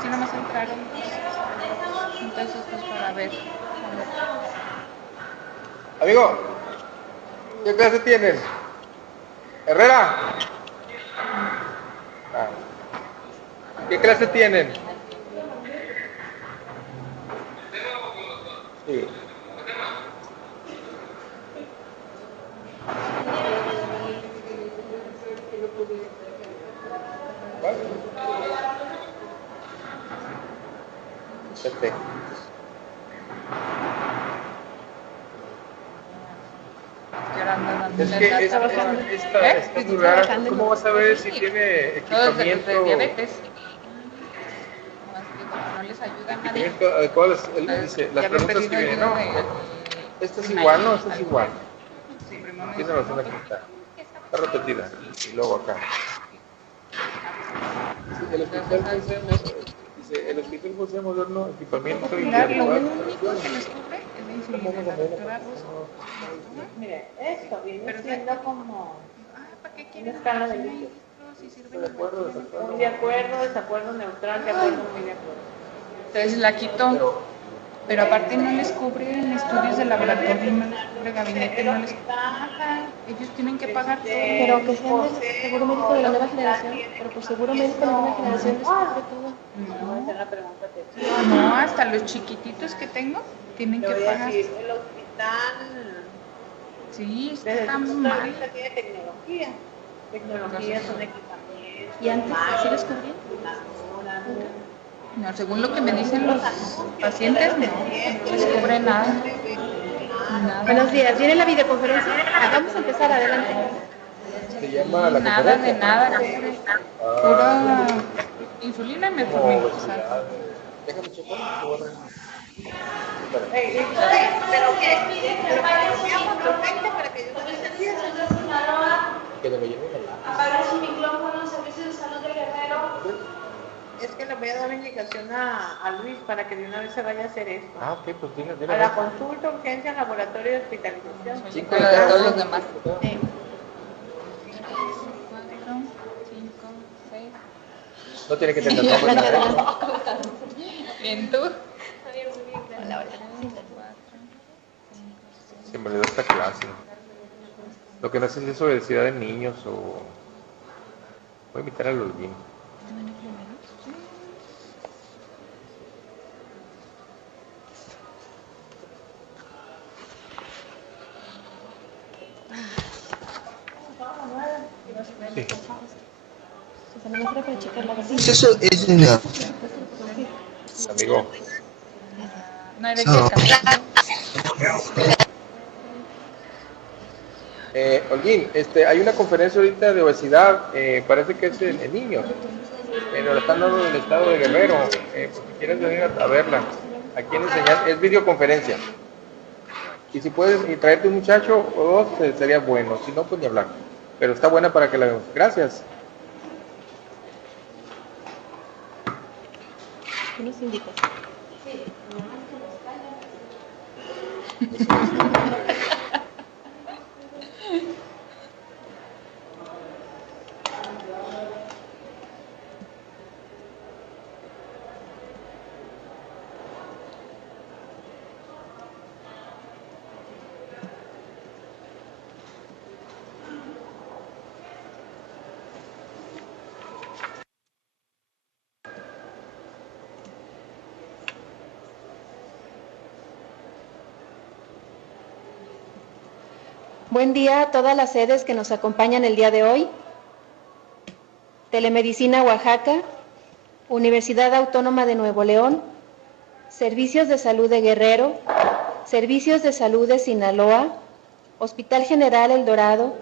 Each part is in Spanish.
Si no me entraron, entonces pues para ver. Amigo, ¿qué clase tienen? Herrera. ¿Qué clase tienen? Sí. ¿Cuál? Es que está muy rara. ¿Cómo vas a ver si tiene equipamiento? De diabetes. No les ayuda a nadie. Equipamiento adecuado, él dice, las preguntas que vienen, no. Esta es igual, no, esta es igual. Tiene razón aquí, está repetida. Y luego acá. Sí, el hospital dice, el hospital posee moderno equipamiento individual. Lo único que les cubre es la insulina. La doctora Mire, esto viene siendo como ¿para qué una quieren escala de litros. si sirven De acuerdo, desacuerdo. De acuerdo, desacuerdo, neutral, de acuerdo, muy de acuerdo. Entonces la quito, pero aparte no les cubren estudios de laboratorio, no les cubre gabinete, no les cubre nada. Ellos tienen que pagar todo. Pero que sean del seguro médico de la nueva generación, pero por seguro médico de la nueva generación les cubre todo. No, hasta los chiquititos que tengo tienen que pagar. El hospital, Sí, desde está su muy punto de mal. vista, tiene tecnología. Tecnología son equipamientos. ¿Y antes sí les cubría? No, según lo que me dicen los pacientes, no les cubre nada. Buenos días, ¿viene la videoconferencia? Vamos a empezar, adelante. Se llama la Nada de conferencia. nada, pura insulina y metformina. Déjame checar. Pero para que yo no me Que le lleven Apagar su micrófono, servicio de salud de Guerrero. Es que le voy a dar la indicación a Luis para que de una vez se vaya a hacer esto. Ah, ok, pues dile. A la consulta, urgencia, laboratorio y hospitalización. 5 Con la de todos los demás. Sí. 4, 5, 6. No tiene que tener nombre. Bien, tú. Hola, hola. Se me olvidó esta clase. Lo que no sé si es obesidad en niños o... Voy a invitar a los niños. Sí. Eso es una... Amigo. No hay de qué cambiar. Olguín, hay una conferencia ahorita de obesidad, parece que es en niños, pero la están dando en el estado de Guerrero, por si quieres venir a verla. Aquí en enseñar, es videoconferencia. Y si puedes traerte un muchacho o dos, sería bueno, si no, pues ni hablar. Pero está buena para que la veamos. Gracias. ¿Qué nos indicas? Buen día a todas las sedes que nos acompañan el día de hoy. Telemedicina Oaxaca, Universidad Autónoma de Nuevo León, Servicios de Salud de Guerrero, Servicios de Salud de Sinaloa, Hospital General El Dorado,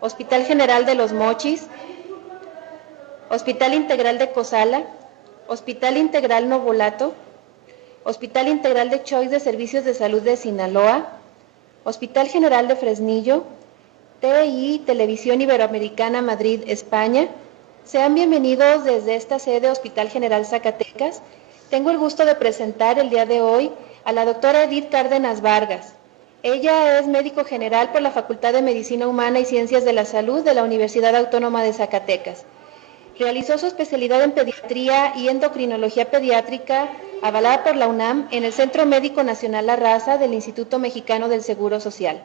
Hospital General de Los Mochis, Hospital Integral de Cozala, Hospital Integral Nobolato, Hospital Integral de Choix de Servicios de Salud de Sinaloa, Hospital General de Fresnillo, TI Televisión Iberoamericana Madrid, España. Sean bienvenidos desde esta sede Hospital General Zacatecas. Tengo el gusto de presentar el día de hoy a la doctora Edith Cárdenas Vargas. Ella es médico general por la Facultad de Medicina Humana y Ciencias de la Salud de la Universidad Autónoma de Zacatecas. Realizó su especialidad en pediatría y endocrinología pediátrica, avalada por la UNAM, en el Centro Médico Nacional La Raza del Instituto Mexicano del Seguro Social.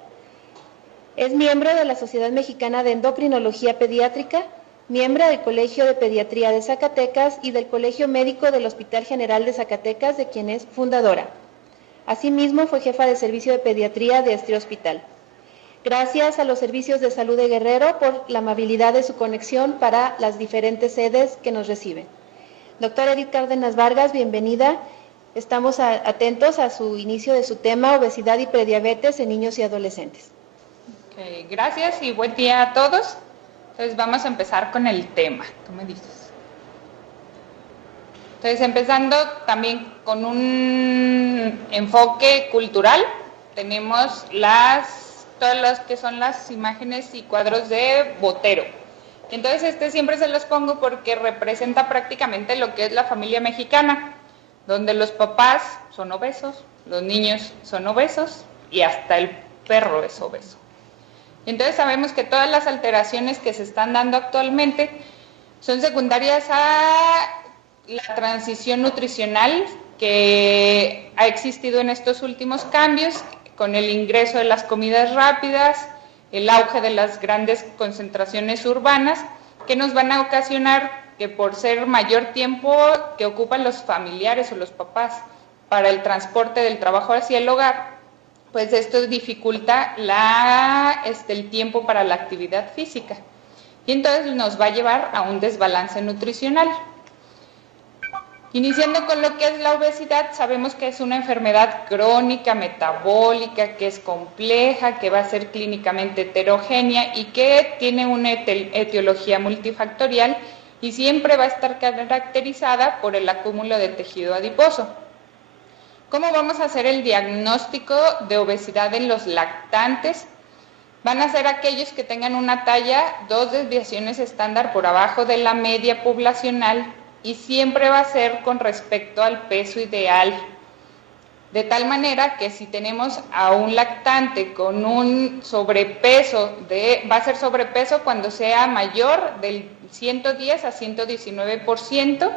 Es miembro de la Sociedad Mexicana de Endocrinología Pediátrica, miembro del Colegio de Pediatría de Zacatecas y del Colegio Médico del Hospital General de Zacatecas, de quien es fundadora. Asimismo, fue jefa de servicio de pediatría de este hospital. Gracias a los servicios de salud de Guerrero por la amabilidad de su conexión para las diferentes sedes que nos reciben. Doctora Edith Cárdenas Vargas, bienvenida. Estamos atentos a su inicio de su tema, obesidad y prediabetes en niños y adolescentes. Okay, gracias y buen día a todos. Entonces vamos a empezar con el tema. ¿Tú me dices? Entonces empezando también con un enfoque cultural, tenemos todas las que son las imágenes y cuadros de Botero. Entonces siempre se los pongo porque representa prácticamente lo que es la familia mexicana, donde los papás son obesos, los niños son obesos y hasta el perro es obeso. Entonces sabemos que todas las alteraciones que se están dando actualmente son secundarias a la transición nutricional que ha existido en estos últimos cambios, con el ingreso de las comidas rápidas, el auge de las grandes concentraciones urbanas, que nos van a ocasionar que por ser mayor tiempo que ocupan los familiares o los papás para el transporte del trabajo hacia el hogar, pues esto dificulta el tiempo para la actividad física. Y entonces nos va a llevar a un desbalance nutricional. Iniciando con lo que es la obesidad, sabemos que es una enfermedad crónica, metabólica, que es compleja, que va a ser clínicamente heterogénea y que tiene una etiología multifactorial y siempre va a estar caracterizada por el acúmulo de tejido adiposo. ¿Cómo vamos a hacer el diagnóstico de obesidad en los lactantes? Van a ser aquellos que tengan una talla 2 desviaciones estándar por abajo de la media poblacional y siempre va a ser con respecto al peso ideal. De tal manera que si tenemos a un lactante con un sobrepeso, va a ser sobrepeso cuando sea mayor del 110 a 119%,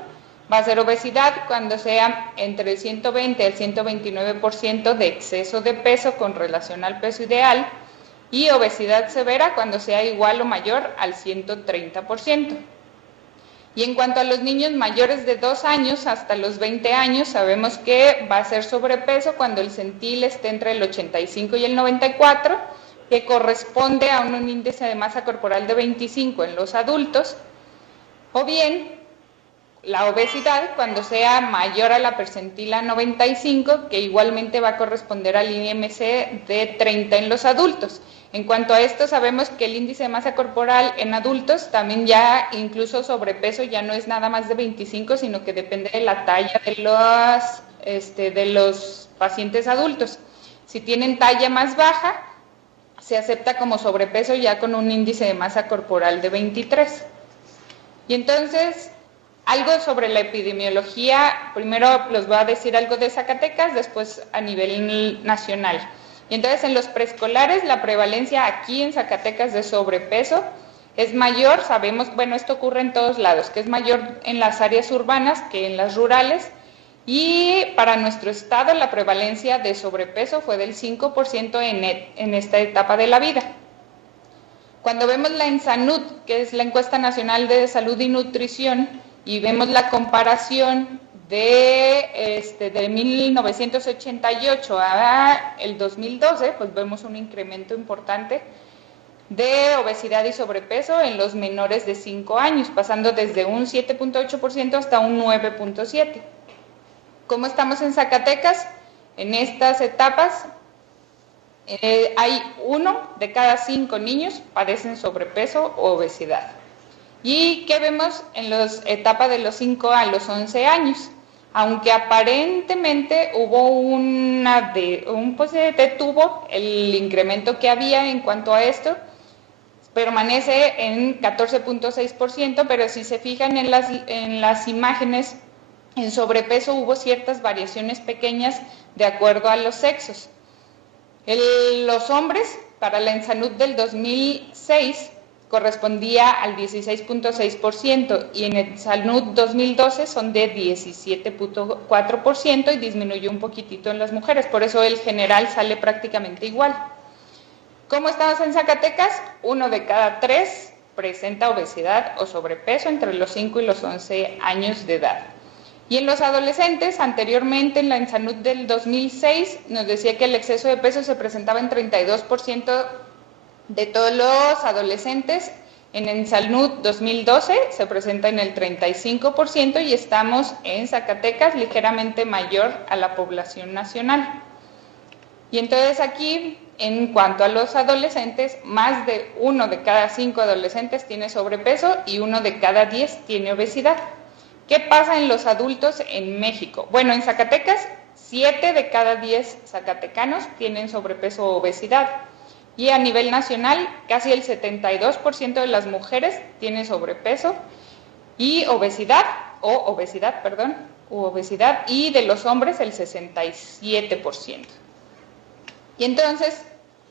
va a ser obesidad cuando sea entre el 120 al 129% de exceso de peso con relación al peso ideal, y obesidad severa cuando sea igual o mayor al 130%. Y en cuanto a los niños mayores de 2 años hasta los 20 años, sabemos que va a ser sobrepeso cuando el centil esté entre el 85 y el 94, que corresponde a un índice de masa corporal de 25 en los adultos, o bien la obesidad cuando sea mayor a la percentila 95, que igualmente va a corresponder al IMC de 30 en los adultos. En cuanto a esto, sabemos que el índice de masa corporal en adultos también ya, incluso sobrepeso, ya no es nada más de 25, sino que depende de la talla de los pacientes adultos. Si tienen talla más baja, se acepta como sobrepeso ya con un índice de masa corporal de 23. Y entonces, algo sobre la epidemiología, primero les voy a decir algo de Zacatecas, después a nivel nacional. Y entonces en los preescolares la prevalencia aquí en Zacatecas de sobrepeso es mayor, sabemos, bueno, esto ocurre en todos lados, que es mayor en las áreas urbanas que en las rurales, y para nuestro estado la prevalencia de sobrepeso fue del 5% en esta etapa de la vida. Cuando vemos la ENSANUD, que es la Encuesta Nacional de Salud y Nutrición, y vemos la comparación de 1988 a el 2012, pues vemos un incremento importante de obesidad y sobrepeso en los menores de 5 años, pasando desde un 7.8% hasta un 9.7%. ¿Cómo estamos en Zacatecas? En estas etapas hay 1 de cada 5 niños padecen sobrepeso o obesidad. ¿Y qué vemos en la etapa de los 5 a los 11 años? Aunque aparentemente hubo se detuvo el incremento que había en cuanto a esto, permanece en 14.6%, pero si se fijan en las imágenes, en sobrepeso hubo ciertas variaciones pequeñas de acuerdo a los sexos. Los hombres, para la ENSANUD del 2006, correspondía al 16.6% y en el ENSANUD 2012 son de 17.4% y disminuyó un poquitito en las mujeres, por eso el general sale prácticamente igual. ¿Cómo estamos en Zacatecas? 1 de cada 3 presenta obesidad o sobrepeso entre los 5 y los 11 años de edad. Y en los adolescentes, anteriormente en la ENSANUD del 2006 nos decía que el exceso de peso se presentaba en 32% de todos los adolescentes. En ENSANUD 2012 se presenta en el 35% y estamos en Zacatecas ligeramente mayor a la población nacional. Y entonces aquí, en cuanto a los adolescentes, más de 1 de cada 5 adolescentes tiene sobrepeso y 1 de cada 10 tiene obesidad. ¿Qué pasa en los adultos en México? Bueno, en Zacatecas, 7 de cada 10 zacatecanos tienen sobrepeso o obesidad. Y a nivel nacional, casi el 72% de las mujeres tienen sobrepeso y obesidad, y de los hombres el 67%. Y entonces,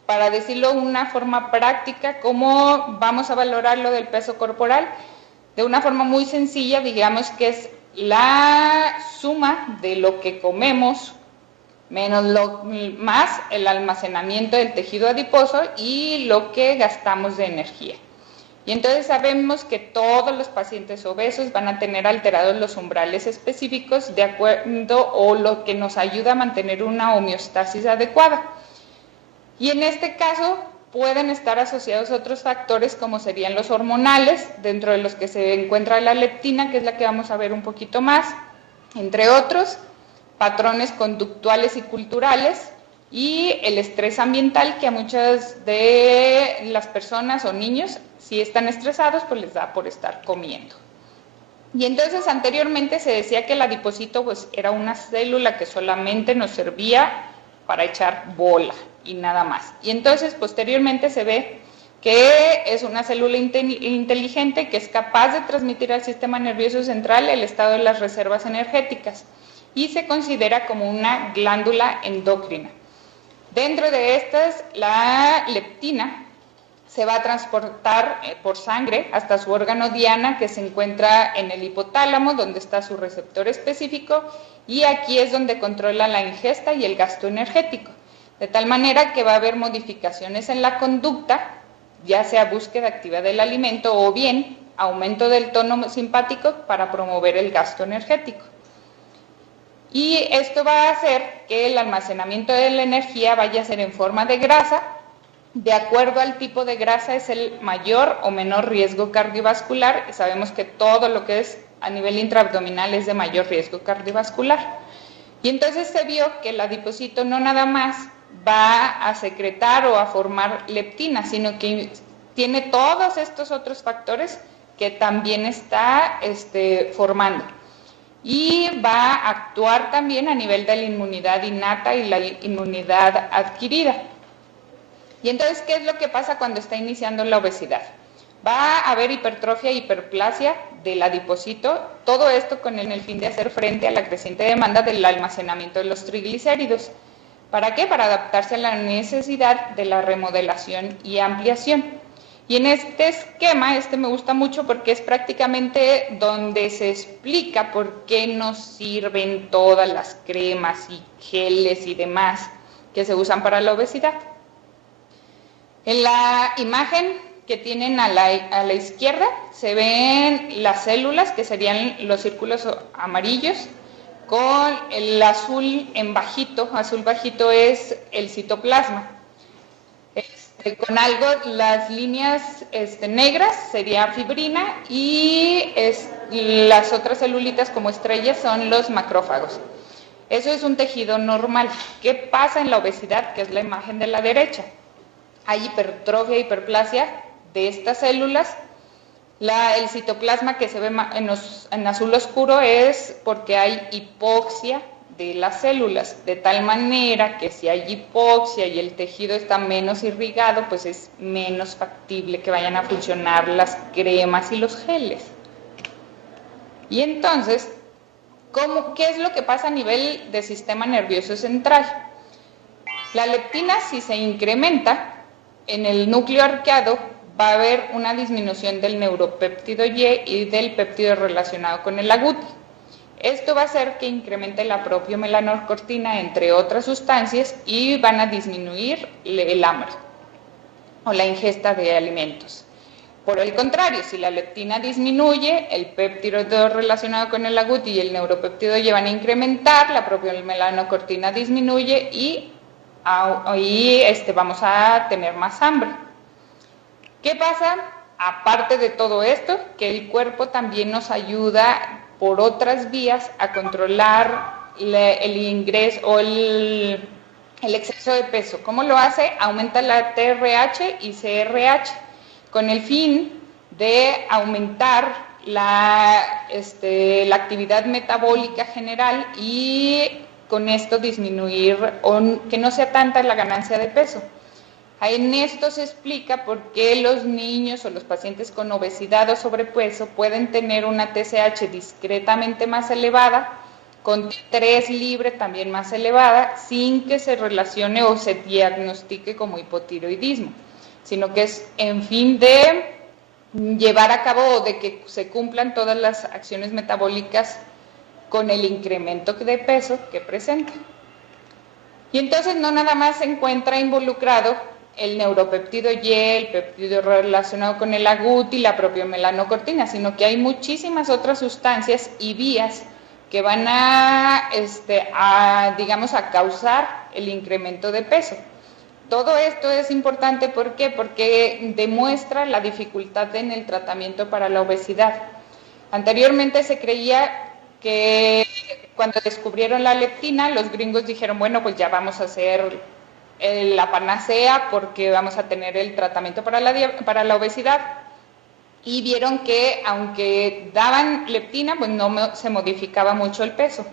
para decirlo de una forma práctica, ¿cómo vamos a valorar lo del peso corporal? De una forma muy sencilla, digamos que es la suma de lo que comemos más el almacenamiento del tejido adiposo y lo que gastamos de energía. Y entonces sabemos que todos los pacientes obesos van a tener alterados los umbrales específicos de acuerdo o lo que nos ayuda a mantener una homeostasis adecuada. Y en este caso pueden estar asociados otros factores como serían los hormonales, dentro de los que se encuentra la leptina, que es la que vamos a ver un poquito más, entre otros, patrones conductuales y culturales, y el estrés ambiental, que a muchas de las personas o niños, si están estresados, pues les da por estar comiendo. Y entonces anteriormente se decía que el adipocito pues era una célula que solamente nos servía para echar bola y nada más. Y entonces posteriormente se ve que es una célula inteligente que es capaz de transmitir al sistema nervioso central el estado de las reservas energéticas y se considera como una glándula endocrina. Dentro de estas, la leptina se va a transportar por sangre hasta su órgano diana, que se encuentra en el hipotálamo, donde está su receptor específico, y aquí es donde controla la ingesta y el gasto energético. de tal manera que va a haber modificaciones en la conducta, ya sea búsqueda activa del alimento o bien aumento del tono simpático para promover el gasto energético. Y esto va a hacer que el almacenamiento de la energía vaya a ser en forma de grasa. De acuerdo al tipo de grasa es el mayor o menor riesgo cardiovascular. Sabemos que todo lo que es a nivel intraabdominal es de mayor riesgo cardiovascular. Y entonces se vio que el adipocito no nada más va a secretar o a formar leptina, sino que tiene todos estos otros factores que también está formando. Y va a actuar también a nivel de la inmunidad innata y la inmunidad adquirida. Y entonces, ¿qué es lo que pasa cuando está iniciando la obesidad? Va a haber hipertrofia e hiperplasia del adipocito, todo esto con el fin de hacer frente a la creciente demanda del almacenamiento de los triglicéridos. ¿Para qué? Para adaptarse a la necesidad de la remodelación y ampliación. Y en este esquema, me gusta mucho porque es prácticamente donde se explica por qué nos sirven todas las cremas y geles y demás que se usan para la obesidad. En la imagen que tienen a la izquierda se ven las células, que serían los círculos amarillos, con el azul en bajito. Azul bajito es el citoplasma. Con algo, las líneas negras sería fibrina y las otras celulitas como estrellas son los macrófagos. Eso es un tejido normal. ¿Qué pasa en la obesidad? Que es la imagen de la derecha. Hay hipertrofia e hiperplasia de estas células. El citoplasma que se ve en azul oscuro es porque hay hipoxia de las células, de tal manera que si hay hipoxia y el tejido está menos irrigado, pues es menos factible que vayan a funcionar las cremas y los geles. Y entonces, ¿qué es lo que pasa a nivel del sistema nervioso central? La leptina, si se incrementa en el núcleo arqueado, va a haber una disminución del neuropéptido Y y del péptido relacionado con el agouti. Esto va a hacer que incremente la propia melanocortina, entre otras sustancias, y van a disminuir el hambre o la ingesta de alimentos. Por el contrario, si la leptina disminuye, el péptido relacionado con el agouti y el neuropéptido Y van a incrementar, la propia melanocortina disminuye y vamos a tener más hambre. ¿Qué pasa? Aparte de todo esto, que el cuerpo también nos ayuda por otras vías a controlar el ingreso o el exceso de peso. ¿Cómo lo hace? Aumenta la TRH y CRH con el fin de aumentar la actividad metabólica general y con esto disminuir o que no sea tanta la ganancia de peso. En esto se explica por qué los niños o los pacientes con obesidad o sobrepeso pueden tener una TSH discretamente más elevada, con T3 libre también más elevada, sin que se relacione o se diagnostique como hipotiroidismo, sino que es en fin de llevar a cabo o de que se cumplan todas las acciones metabólicas con el incremento de peso que presenta. Y entonces no nada más se encuentra involucrado el neuropéptido Y, el péptido relacionado con el agouti y la propia melanocortina, sino que hay muchísimas otras sustancias y vías que van a causar el incremento de peso. Todo esto es importante, ¿por qué? Porque demuestra la dificultad en el tratamiento para la obesidad. Anteriormente se creía que cuando descubrieron la leptina, los gringos dijeron, bueno, pues ya vamos a hacer la panacea porque vamos a tener el tratamiento para la obesidad, y vieron que aunque daban leptina, pues no se modificaba mucho el peso.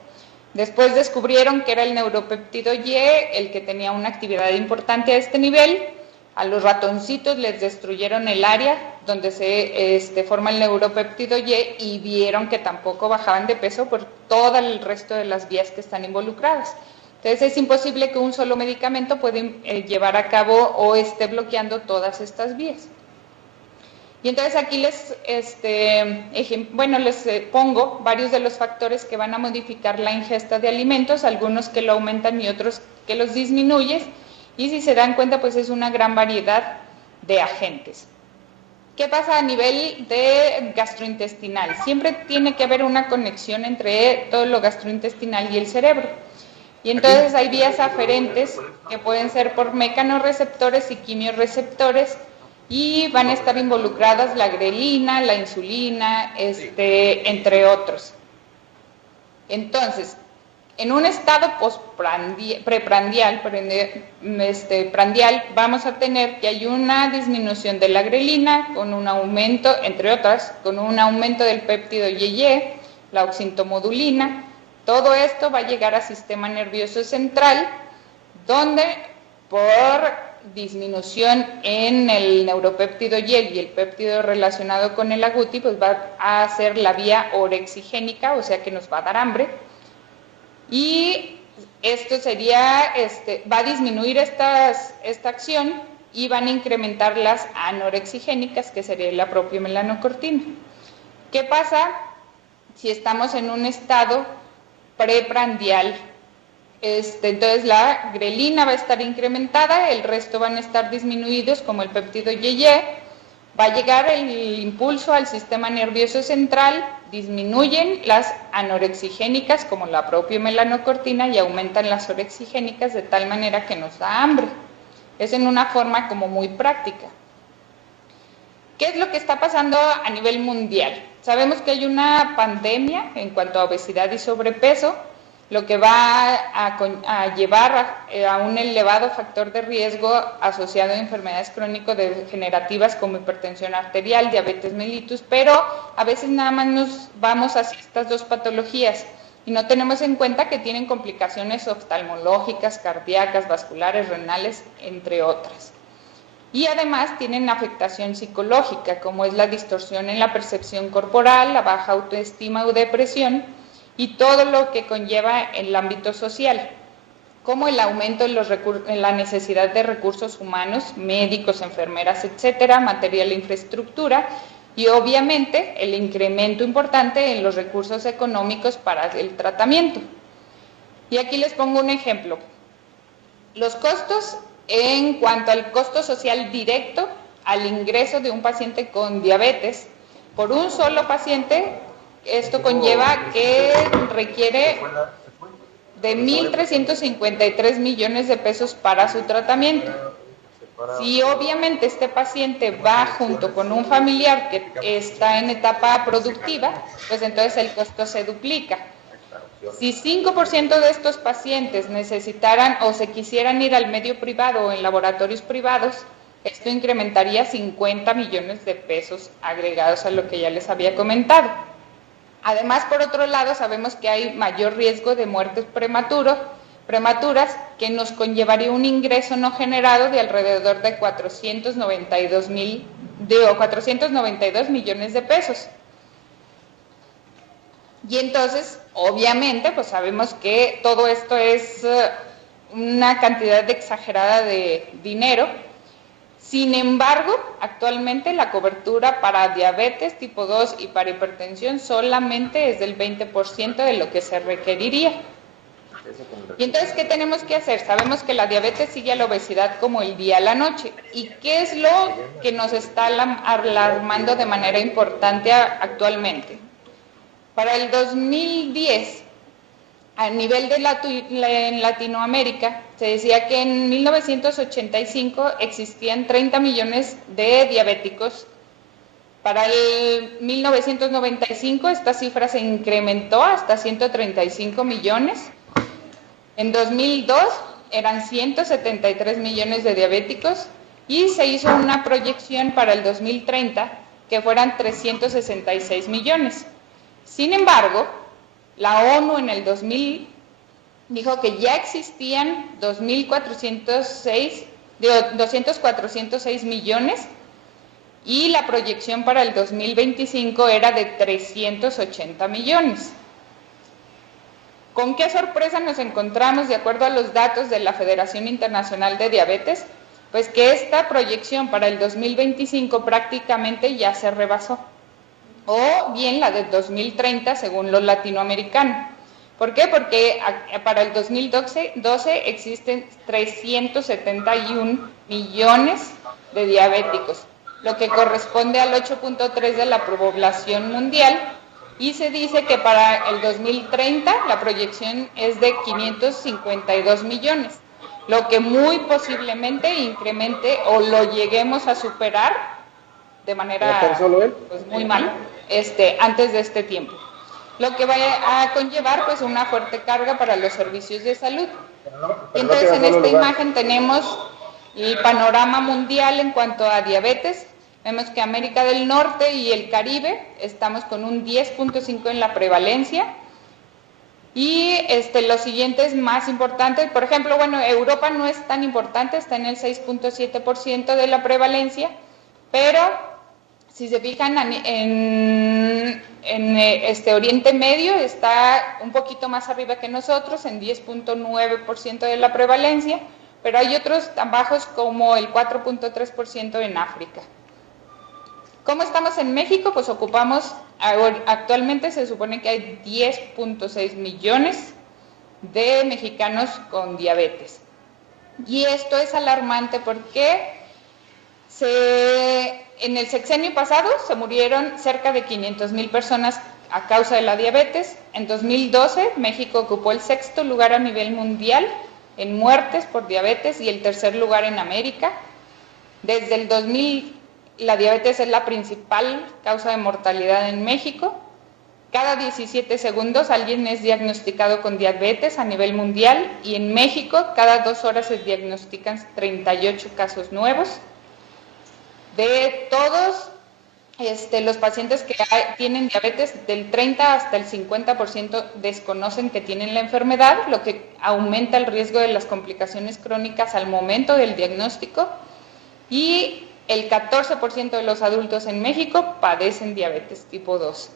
Después descubrieron que era el neuropéptido Y el que tenía una actividad importante a este nivel. A los ratoncitos les destruyeron el área donde se forma el neuropéptido Y vieron que tampoco bajaban de peso por todo el resto de las vías que están involucradas. Entonces es imposible que un solo medicamento pueda llevar a cabo o esté bloqueando todas estas vías. Y entonces aquí les pongo varios de los factores que van a modificar la ingesta de alimentos, algunos que lo aumentan y otros que los disminuyen. y si se dan cuenta, pues es una gran variedad de agentes. ¿Qué pasa a nivel de gastrointestinal? Siempre tiene que haber una conexión entre todo lo gastrointestinal y el cerebro. Y entonces hay vías aferentes que pueden ser por mecanorreceptores y quimiorreceptores y van a estar involucradas la grelina, la insulina, entre otros. Entonces, en un estado preprandial, prandial, vamos a tener que hay una disminución de la grelina con un aumento, entre otras, con un aumento del péptido YY, la oxintomodulina. Todo esto va a llegar al sistema nervioso central, donde por disminución en el neuropéptido Y y el péptido relacionado con el agouti, pues va a hacer la vía orexigénica, o sea que nos va a dar hambre. Y esto sería, va a disminuir esta acción y van a incrementar las anorexigénicas, que sería la propia melanocortina. ¿Qué pasa si estamos en un estado preprandial? Entonces la grelina va a estar incrementada, el resto van a estar disminuidos, como el péptido YY. Va a llegar el impulso al sistema nervioso central, disminuyen las anorexigénicas como la propia melanocortina y aumentan las orexigénicas de tal manera que nos da hambre. Es en una forma como muy práctica. ¿Qué es lo que está pasando a nivel mundial? Sabemos que hay una pandemia en cuanto a obesidad y sobrepeso, lo que va a llevar a un elevado factor de riesgo asociado a enfermedades crónico-degenerativas como hipertensión arterial, diabetes mellitus, pero a veces nada más nos vamos hacia estas dos patologías y no tenemos en cuenta que tienen complicaciones oftalmológicas, cardíacas, vasculares, renales, entre otras. Y además tienen afectación psicológica, como es la distorsión en la percepción corporal, la baja autoestima o depresión, y todo lo que conlleva en el ámbito social, como el aumento en la necesidad de recursos humanos, médicos, enfermeras, etcétera, material e infraestructura, y obviamente el incremento importante en los recursos económicos para el tratamiento. Y aquí les pongo un ejemplo. Los costos en cuanto al costo social directo al ingreso de un paciente con diabetes, por un solo paciente, esto conlleva que requiere de 1.353 millones de pesos para su tratamiento. Si obviamente este paciente va junto con un familiar que está en etapa productiva, pues entonces el costo se duplica. Si 5% de estos pacientes necesitaran o se quisieran ir al medio privado o en laboratorios privados, esto incrementaría 50 millones de pesos agregados a lo que ya les había comentado. Además, por otro lado, sabemos que hay mayor riesgo de muertes prematuras, que nos conllevaría un ingreso no generado de alrededor de 492 millones de pesos. Y entonces, obviamente, pues sabemos que todo esto es una cantidad exagerada de dinero. Sin embargo, actualmente la cobertura para diabetes tipo 2 y para hipertensión solamente es del 20% de lo que se requeriría. Y entonces, ¿qué tenemos que hacer? Sabemos que la diabetes sigue a la obesidad como el día a la noche. ¿Y qué es lo que nos está alarmando de manera importante actualmente? Para el 2010, a nivel de en Latinoamérica, se decía que en 1985 existían 30 millones de diabéticos. Para el 1995 esta cifra se incrementó hasta 135 millones. En 2002 eran 173 millones de diabéticos y se hizo una proyección para el 2030 que fueran 366 millones. Sin embargo, la ONU en el 2000 dijo que ya existían 200.406 millones y la proyección para el 2025 era de 380 millones. ¿Con qué sorpresa nos encontramos de acuerdo a los datos de la Federación Internacional de Diabetes? Pues que esta proyección para el 2025 prácticamente ya se rebasó, o bien la de 2030 según lo latinoamericano. ¿Por qué? Porque para el 2012 existen 371 millones de diabéticos, lo que corresponde al 8.3 de la población mundial, y se dice que para el 2030 la proyección es de 552 millones, lo que muy posiblemente incremente o lo lleguemos a superar de manera pues, muy mal antes de este tiempo, lo que va a conllevar pues una fuerte carga para los servicios de salud. Entonces en esta imagen tenemos el panorama mundial en cuanto a diabetes. Vemos que América del Norte y el Caribe estamos con un 10.5 en la prevalencia, y los siguientes más importantes, por ejemplo, bueno, Europa no es tan importante, está en el 6.7% de la prevalencia, pero si se fijan en Oriente Medio está un poquito más arriba que nosotros, en 10.9% de la prevalencia, pero hay otros tan bajos como el 4.3% en África. ¿Cómo estamos en México? Pues actualmente se supone que hay 10.6 millones de mexicanos con diabetes. Y esto es alarmante porque en el sexenio pasado se murieron cerca de 500,000 personas a causa de la diabetes. En 2012 México ocupó el 6º lugar a nivel mundial en muertes por diabetes y el 3er lugar en América. Desde el 2000 la diabetes es la principal causa de mortalidad en México. Cada 17 segundos alguien es diagnosticado con diabetes a nivel mundial, y en México cada 2 horas se diagnostican 38 casos nuevos. De todos los pacientes que tienen diabetes, del 30 hasta el 50% desconocen que tienen la enfermedad, lo que aumenta el riesgo de las complicaciones crónicas al momento del diagnóstico, y el 14% de los adultos en México padecen diabetes tipo 2.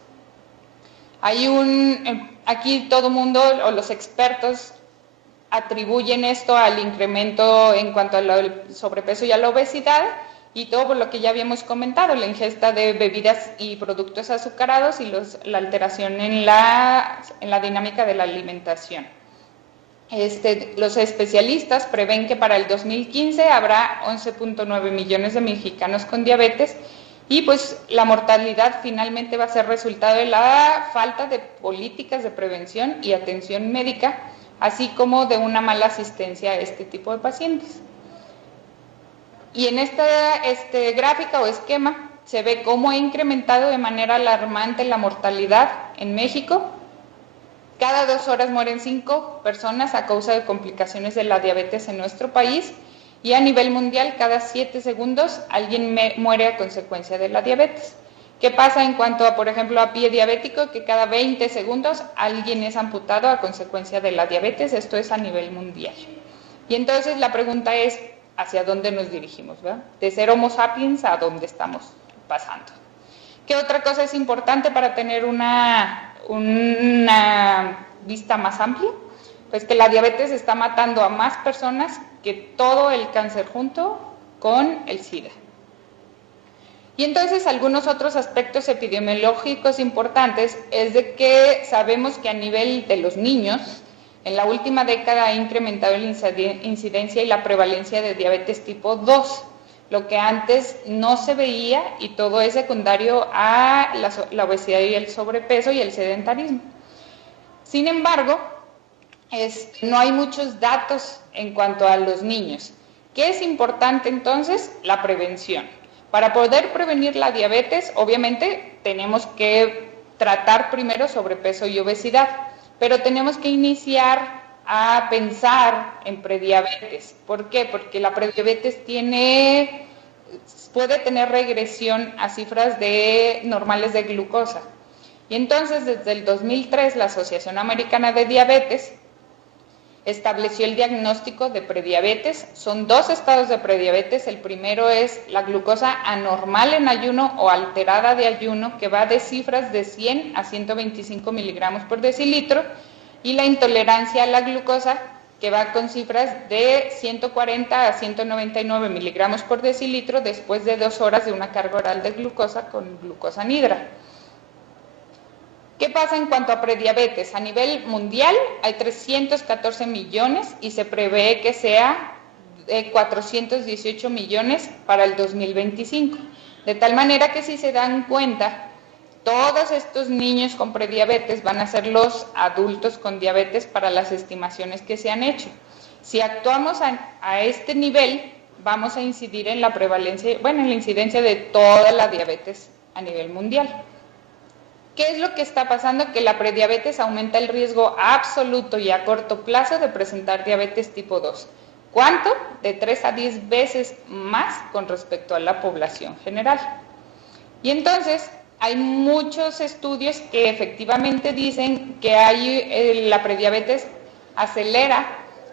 Aquí todo mundo o los expertos atribuyen esto al incremento en cuanto al sobrepeso y a la obesidad, y todo por lo que ya habíamos comentado, la ingesta de bebidas y productos azucarados y la alteración en la dinámica de la alimentación. Los especialistas prevén que para el 2015 habrá 11.9 millones de mexicanos con diabetes, y pues la mortalidad finalmente va a ser resultado de la falta de políticas de prevención y atención médica, así como de una mala asistencia a este tipo de pacientes. Y en esta gráfica o esquema se ve cómo ha incrementado de manera alarmante la mortalidad en México. Cada 2 horas mueren 5 personas a causa de complicaciones de la diabetes en nuestro país, y a nivel mundial cada 7 segundos alguien muere a consecuencia de la diabetes. ¿Qué pasa en cuanto a, por ejemplo, a pie diabético? Que cada 20 segundos alguien es amputado a consecuencia de la diabetes. Esto es a nivel mundial. Y entonces la pregunta es, ¿hacia dónde nos dirigimos, ¿verdad? De ser Homo sapiens a dónde estamos pasando. ¿Qué otra cosa es importante para tener una vista más amplia? Pues que la diabetes está matando a más personas que todo el cáncer junto con el SIDA. Y entonces algunos otros aspectos epidemiológicos importantes es de que sabemos que a nivel de los niños, en la última década ha incrementado la incidencia y la prevalencia de diabetes tipo 2, lo que antes no se veía, y todo es secundario a la obesidad y el sobrepeso y el sedentarismo. Sin embargo, no hay muchos datos en cuanto a los niños. ¿Qué es importante entonces? La prevención. Para poder prevenir la diabetes, obviamente tenemos que tratar primero sobrepeso y obesidad, pero tenemos que iniciar a pensar en prediabetes. ¿Por qué? Porque la prediabetes puede tener regresión a cifras normales de glucosa. Y entonces, desde el 2003, la Asociación Americana de Diabetes estableció el diagnóstico de prediabetes. Son 2 estados de prediabetes. El primero es la glucosa anormal en ayuno o alterada de ayuno, que va de cifras de 100 a 125 miligramos por decilitro, y la intolerancia a la glucosa, que va con cifras de 140 a 199 miligramos por decilitro después de 2 horas de una carga oral de glucosa con glucosa nidra. ¿Qué pasa en cuanto a prediabetes? A nivel mundial hay 314 millones y se prevé que sea de 418 millones para el 2025. De tal manera que si se dan cuenta, todos estos niños con prediabetes van a ser los adultos con diabetes para las estimaciones que se han hecho. Si actuamos a este nivel, vamos a incidir en la prevalencia, en la incidencia de toda la diabetes a nivel mundial. ¿Qué es lo que está pasando? Que la prediabetes aumenta el riesgo absoluto y a corto plazo de presentar diabetes tipo 2. ¿Cuánto? De 3 a 10 veces más con respecto a la población general. Y entonces hay muchos estudios que efectivamente dicen que la prediabetes acelera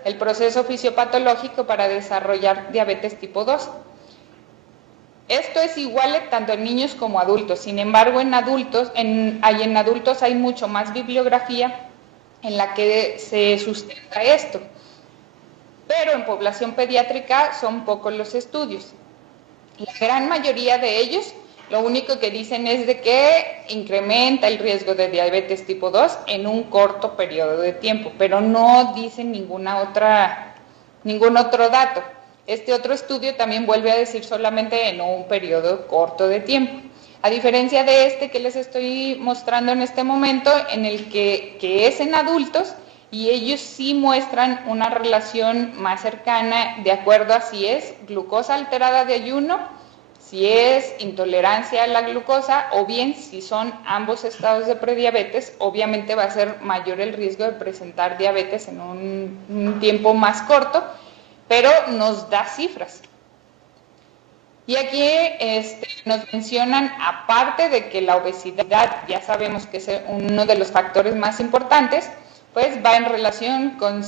el proceso fisiopatológico para desarrollar diabetes tipo 2. Esto es igual tanto en niños como adultos. Sin embargo, en adultos hay mucho más bibliografía en la que se sustenta esto. Pero en población pediátrica son pocos los estudios. La gran mayoría de ellos lo único que dicen es de que incrementa el riesgo de diabetes tipo 2 en un corto periodo de tiempo, pero no dicen ningún otro dato. Este otro estudio también vuelve a decir solamente en un periodo corto de tiempo. A diferencia de este que les estoy mostrando en este momento, en el que es en adultos, y ellos sí muestran una relación más cercana de acuerdo a si es glucosa alterada de ayuno, si es intolerancia a la glucosa o bien si son ambos estados de prediabetes, obviamente va a ser mayor el riesgo de presentar diabetes en un tiempo más corto, pero nos da cifras. Y aquí nos mencionan, aparte de que la obesidad, ya sabemos que es uno de los factores más importantes, pues va en relación con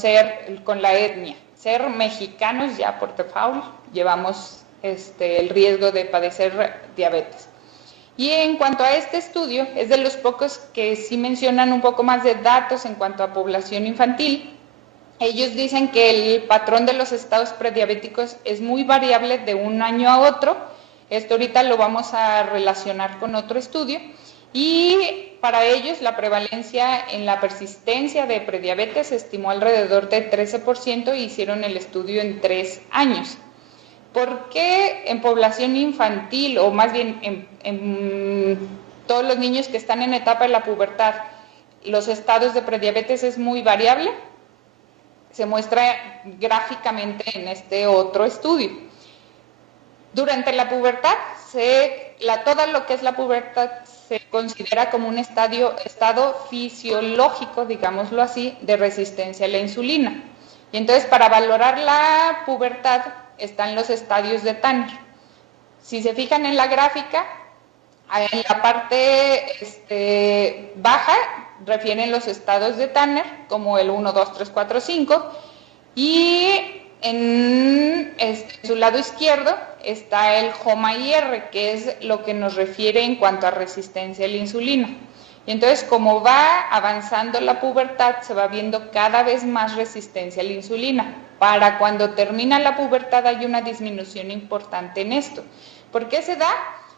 la etnia. Ser mexicanos ya por default llevamos el riesgo de padecer diabetes. Y en cuanto a este estudio, es de los pocos que sí mencionan un poco más de datos en cuanto a población infantil. Ellos dicen que el patrón de los estados prediabéticos es muy variable de un año a otro. Esto ahorita lo vamos a relacionar con otro estudio. Y para ellos la prevalencia en la persistencia de prediabetes se estimó alrededor de 13% y hicieron el estudio en 3 años. ¿Por qué en población infantil, o más bien en todos los niños que están en etapa de la pubertad, los estados de prediabetes es muy variable? Se muestra gráficamente en este otro estudio. Durante la pubertad, todo lo que es la pubertad se considera como un estado fisiológico, digámoslo así, de resistencia a la insulina. Y entonces, para valorar la pubertad, están los estadios de Tanner. Si se fijan en la gráfica, en la parte baja refieren los estados de Tanner, como el 1, 2, 3, 4, 5, y en su lado izquierdo está el HOMA-IR, que es lo que nos refiere en cuanto a resistencia a la insulina. Y entonces, como va avanzando la pubertad, se va viendo cada vez más resistencia a la insulina. Para cuando termina la pubertad hay una disminución importante en esto. ¿Por qué se da?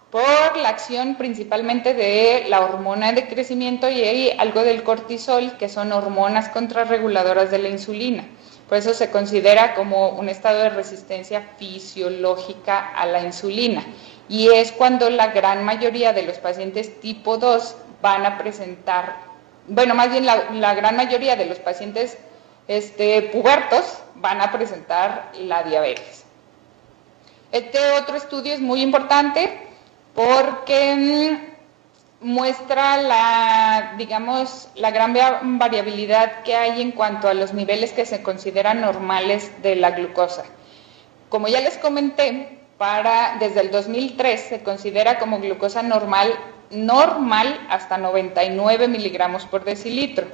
Por la acción principalmente de la hormona de crecimiento y algo del cortisol, que son hormonas contrarreguladoras de la insulina. Por eso se considera como un estado de resistencia fisiológica a la insulina. Y es cuando la gran mayoría de los pacientes tipo 2 van a presentar, más bien la gran mayoría de los pacientes pubertos van a presentar la diabetes. Este otro estudio es muy importante porque muestra la gran variabilidad que hay en cuanto a los niveles que se consideran normales de la glucosa. Como ya les comenté, desde el 2003 se considera como glucosa normal hasta 99 miligramos por decilitro,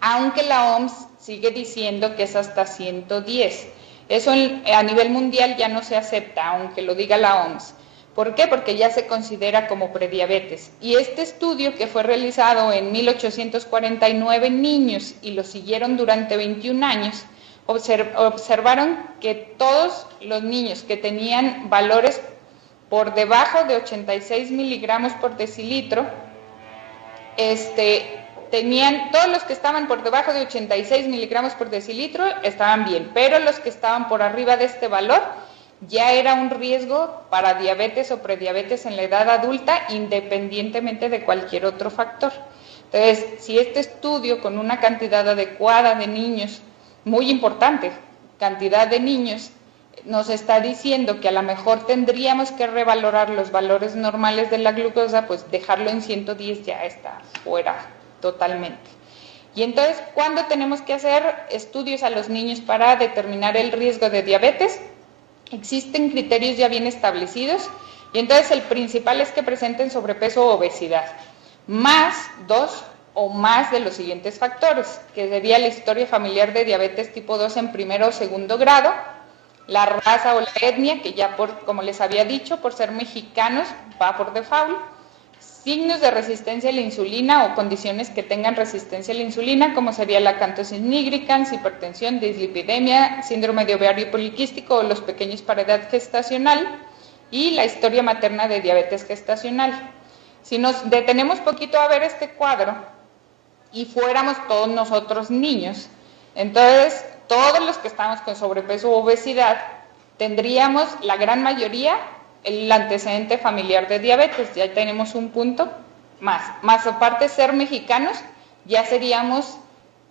aunque la OMS sigue diciendo que es hasta 110. Eso a nivel mundial ya no se acepta, aunque lo diga la OMS. ¿Por qué? Porque ya se considera como prediabetes. Y este estudio, que fue realizado en 1849 niños y lo siguieron durante 21 años, observaron que todos los niños que tenían valores por debajo de 86 miligramos por decilitro todos los que estaban por debajo de 86 miligramos por decilitro estaban bien, pero los que estaban por arriba de este valor ya era un riesgo para diabetes o prediabetes en la edad adulta, independientemente de cualquier otro factor. Entonces, si este estudio con una cantidad adecuada de niños, muy importante, cantidad de niños, nos está diciendo que a lo mejor tendríamos que revalorar los valores normales de la glucosa, pues dejarlo en 110 ya está fuera totalmente. Y entonces, ¿cuándo tenemos que hacer estudios a los niños para determinar el riesgo de diabetes? Existen criterios ya bien establecidos y entonces el principal es que presenten sobrepeso o obesidad, más 2 o más de los siguientes factores, que sería la historia familiar de diabetes tipo 2 en primero o segundo grado, la raza o la etnia, que ya como les había dicho, por ser mexicanos va por default, signos de resistencia a la insulina o condiciones que tengan resistencia a la insulina, como sería la acantosis nigricans, hipertensión, dislipidemia, síndrome de ovario poliquístico o los pequeños para edad gestacional, y la historia materna de diabetes gestacional. Si nos detenemos poquito a ver este cuadro y fuéramos todos nosotros niños, entonces todos los que estamos con sobrepeso u obesidad tendríamos la gran mayoría el antecedente familiar de diabetes, ya tenemos un punto más aparte ser mexicanos, ya seríamos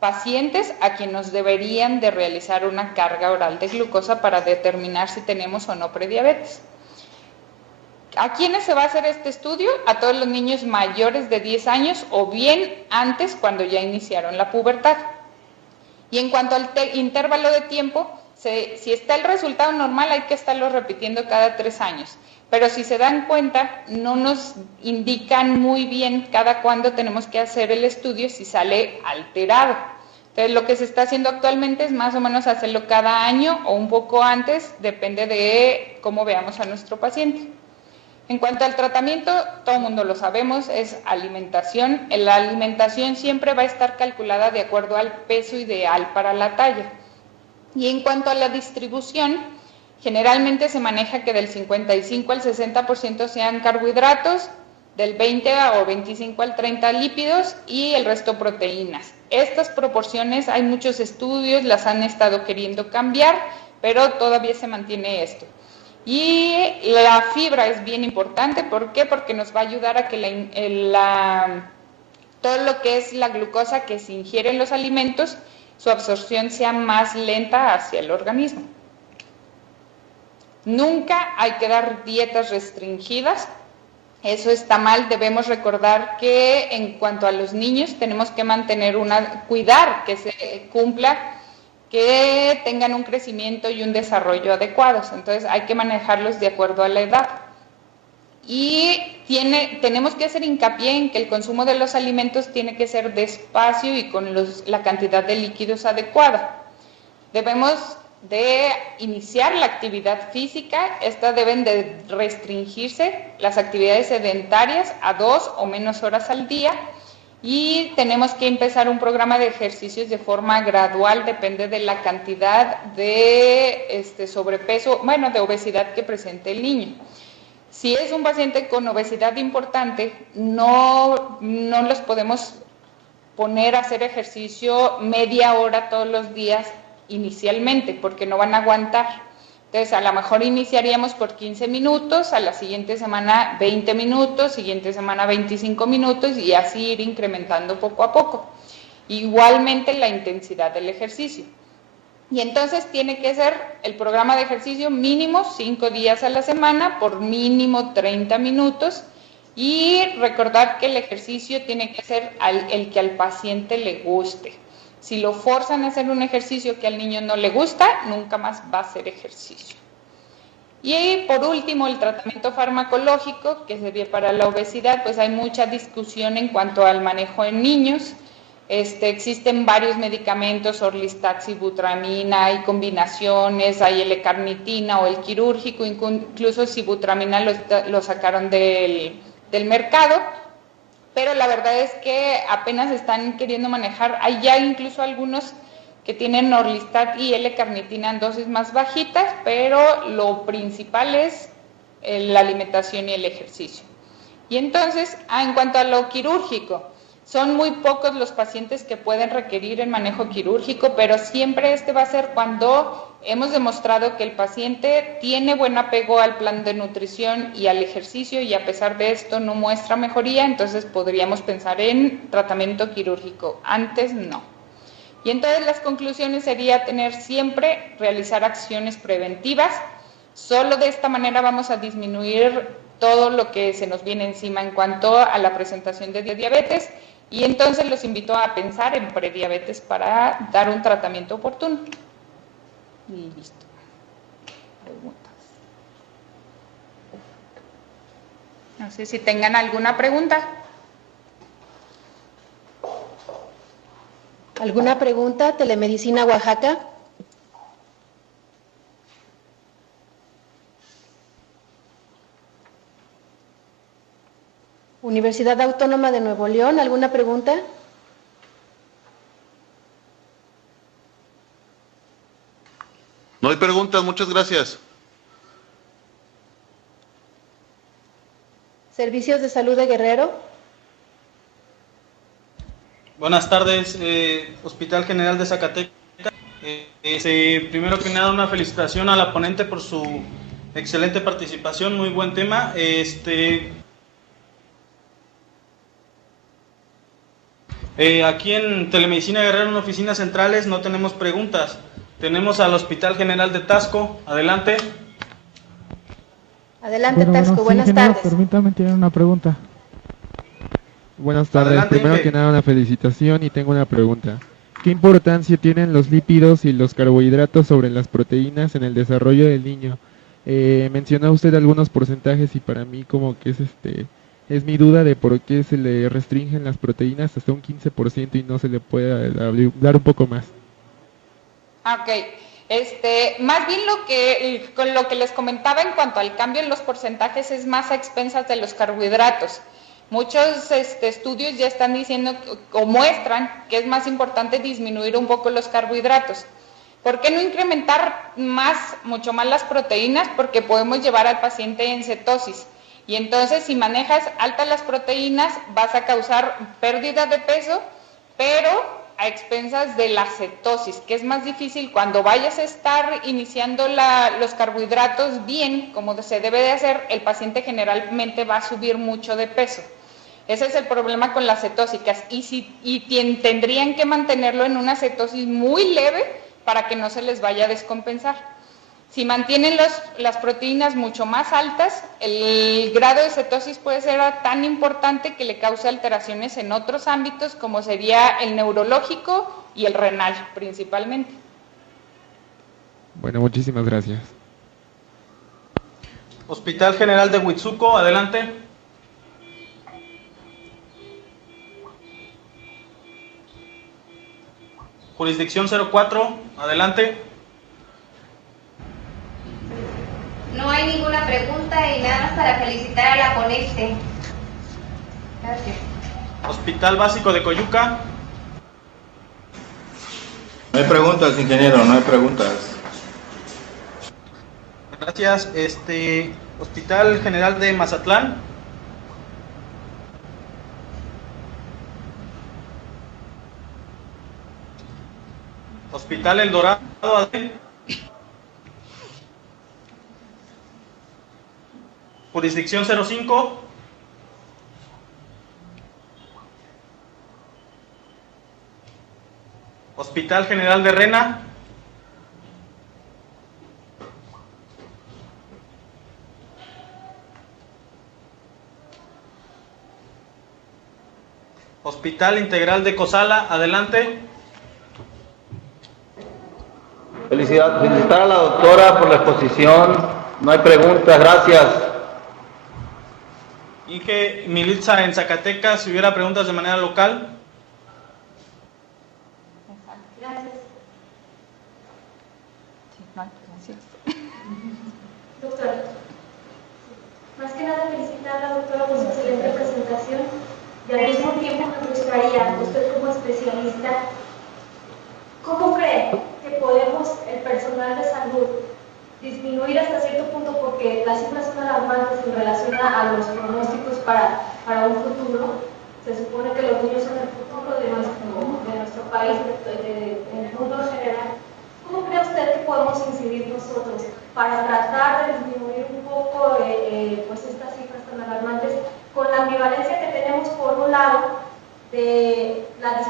pacientes a quienes nos deberían de realizar una carga oral de glucosa para determinar si tenemos o no prediabetes. ¿A quiénes se va a hacer este estudio? A todos los niños mayores de 10 años o bien antes cuando ya iniciaron la pubertad. Y en cuanto al intervalo de tiempo, si está el resultado normal hay que estarlo repitiendo cada 3 años. Pero si se dan cuenta, no nos indican muy bien cada cuándo tenemos que hacer el estudio si sale alterado. Entonces, lo que se está haciendo actualmente es más o menos hacerlo cada año o un poco antes, depende de cómo veamos a nuestro paciente. En cuanto al tratamiento, todo el mundo lo sabemos, es alimentación. La alimentación siempre va a estar calculada de acuerdo al peso ideal para la talla. Y en cuanto a la distribución, generalmente se maneja que del 55 al 60% sean carbohidratos, del 20 o 25 al 30 lípidos y el resto proteínas. Estas proporciones, hay muchos estudios, las han estado queriendo cambiar, pero todavía se mantiene esto. Y la fibra es bien importante, ¿por qué? Porque nos va a ayudar a que todo lo que es la glucosa que se ingiere en los alimentos, su absorción sea más lenta hacia el organismo. Nunca hay que dar dietas restringidas, eso está mal, debemos recordar que en cuanto a los niños tenemos que mantener cuidar que se cumpla, que tengan un crecimiento y un desarrollo adecuados, entonces hay que manejarlos de acuerdo a la edad. Y tenemos que hacer hincapié en que el consumo de los alimentos tiene que ser despacio y con la cantidad de líquidos adecuada. Debemos de iniciar la actividad física, estas deben de restringirse, las actividades sedentarias a 2 o menos horas al día, y tenemos que empezar un programa de ejercicios de forma gradual, depende de la cantidad de sobrepeso, de obesidad que presente el niño. Si es un paciente con obesidad importante, no los podemos poner a hacer ejercicio media hora todos los días inicialmente, porque no van a aguantar. Entonces, a lo mejor iniciaríamos por 15 minutos, a la siguiente semana 20 minutos, siguiente semana 25 minutos y así ir incrementando poco a poco. Igualmente la intensidad del ejercicio. Y entonces tiene que ser el programa de ejercicio mínimo 5 días a la semana por mínimo 30 minutos y recordar que el ejercicio tiene que ser el que al paciente le guste. Si lo forzan a hacer un ejercicio que al niño no le gusta, nunca más va a hacer ejercicio. Y por último, el tratamiento farmacológico, que sería para la obesidad, pues hay mucha discusión en cuanto al manejo en niños. Existen varios medicamentos, orlistat, sibutramina, hay combinaciones, hay L-carnitina o el quirúrgico, incluso sibutramina lo sacaron del mercado. Pero la verdad es que apenas están queriendo manejar, hay ya incluso algunos que tienen orlistat y L-carnitina en dosis más bajitas, pero lo principal es la alimentación y el ejercicio. Y entonces, en cuanto a lo quirúrgico, Son muy pocos los pacientes que pueden requerir el manejo quirúrgico, pero siempre este va a ser cuando hemos demostrado que el paciente tiene buen apego al plan de nutrición y al ejercicio y a pesar de esto no muestra mejoría, entonces podríamos pensar en tratamiento quirúrgico. Antes no. Y entonces las conclusiones sería realizar acciones preventivas. Solo de esta manera vamos a disminuir todo lo que se nos viene encima en cuanto a la presentación de diabetes. Y entonces los invito a pensar en prediabetes para dar un tratamiento oportuno. Y listo. Preguntas. No sé si tengan alguna pregunta. ¿Alguna pregunta? Telemedicina Oaxaca. Universidad Autónoma de Nuevo León, ¿alguna pregunta? No hay preguntas, muchas gracias. Servicios de Salud de Guerrero. Buenas tardes, Hospital General de Zacatecas. Primero que nada, una felicitación a la ponente por su excelente participación, muy buen tema. Aquí en Telemedicina Guerrero, en oficinas centrales, no tenemos preguntas. Tenemos al Hospital General de Tasco. Adelante. Adelante, Tasco. Buenas tardes. Permítame, tiene una pregunta. Buenas tardes. Adelante, Primero Inge. que nada, una felicitación y tengo una pregunta. ¿Qué importancia tienen los lípidos y los carbohidratos sobre las proteínas en el desarrollo del niño? Mencionó usted algunos porcentajes y para mí como que es mi duda de por qué se le restringen las proteínas hasta un 15% y no se le puede dar un poco más. Ok, más bien con lo que les comentaba en cuanto al cambio en los porcentajes es más a expensas de los carbohidratos. Muchos estudios ya están diciendo o muestran que es más importante disminuir un poco los carbohidratos. ¿Por qué no incrementar mucho más las proteínas? Porque podemos llevar al paciente en cetosis. Y entonces si manejas altas las proteínas vas a causar pérdida de peso, pero a expensas de la cetosis, que es más difícil cuando vayas a estar iniciando los carbohidratos bien, como se debe de hacer, el paciente generalmente va a subir mucho de peso. Ese es el problema con las cetósicas y tendrían que mantenerlo en una cetosis muy leve para que no se les vaya a descompensar. Si mantienen las proteínas mucho más altas, el grado de cetosis puede ser tan importante que le cause alteraciones en otros ámbitos, como sería el neurológico y el renal principalmente. Bueno, muchísimas gracias. Hospital General de Huitzuco, adelante. Jurisdicción 04, adelante. No hay ninguna pregunta y nada más para felicitar a la ponente. Gracias. Hospital Básico de Coyuca. No hay preguntas, ingeniero, no hay preguntas. Gracias. Hospital General de Mazatlán. Hospital El Dorado. Jurisdicción 05. Hospital General de Rena. Hospital Integral de Cozala, adelante. Felicitar a la doctora por la exposición. No hay preguntas, gracias. Inge Militza en Zacatecas, si hubiera preguntas de manera local. Gracias. Gracias. Doctora, más que nada felicitar a la doctora por su excelente presentación y al mismo tiempo me gustaría, usted como especialista, ¿cómo cree que podemos, el personal de salud, disminuir hasta cierto punto, porque las cifras son alarmantes en relación a los pronósticos para un futuro, se supone que los niños son el futuro de nuestro país, del mundo en general. ¿Cómo cree usted que podemos incidir nosotros para tratar de disminuir un poco pues estas cifras tan alarmantes con la ambivalencia que tenemos por un lado de la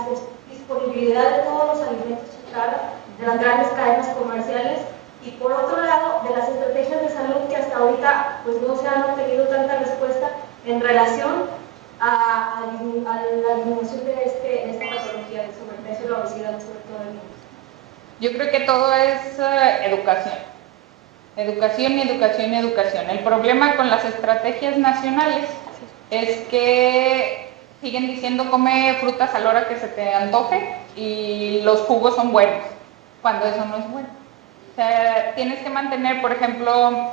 disponibilidad de todos los alimentos chatarra, de las grandes cadenas comerciales, y por otro lado de las estrategias de salud que hasta ahorita pues no se han obtenido tanta respuesta en relación a la disminución de esta patología de sobrepeso y la obesidad, sobre todo en niños? Yo creo que todo es educación. Educación y educación y educación. El problema con las estrategias nacionales es que siguen diciendo come frutas a la hora que se te antoje y los jugos son buenos, cuando eso no es bueno. O sea, tienes que mantener, por ejemplo,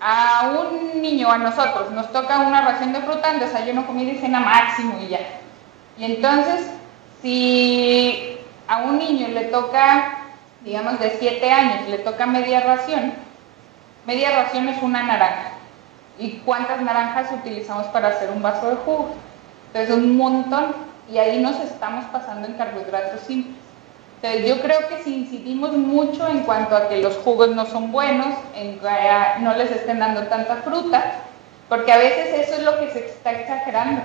a un niño, a nosotros, nos toca una ración de fruta en desayuno, comida y cena máximo y ya. Y entonces, si a un niño le toca, digamos de 7 años, le toca media ración es una naranja. ¿Y cuántas naranjas utilizamos para hacer un vaso de jugo? Entonces un montón, y ahí nos estamos pasando en carbohidratos simples. Entonces yo creo que si incidimos mucho en cuanto a que los jugos no son buenos, en que no les estén dando tanta fruta, porque a veces eso es lo que se está exagerando,